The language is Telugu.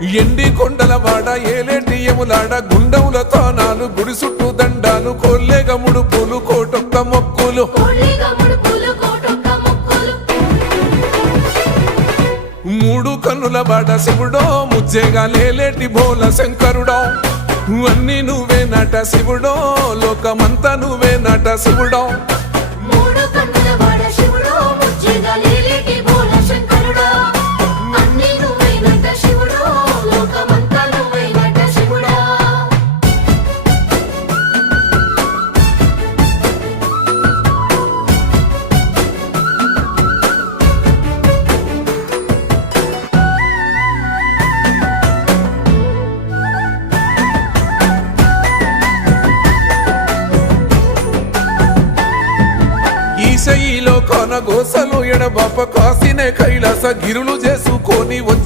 ఎండి కొండల వాడ ఏలేటి యములాడ గుండముల తానాలు గుడి చుట్టూ దండాలు కొల్లేగ ముడుపులు కోటొక్క మొక్కులు మూడు కన్నుల వాడ శివుడో ముజ్జేగా లేలేటి భోల శంకరుడో అన్ని నువ్వే నట శివుడో లోకమంతా నువ్వే నట శివుడో ఈశయిలో కొన గోసలు ఎడబాప కాసినే కైలాస గిరులు చేసుకొని వచ్చి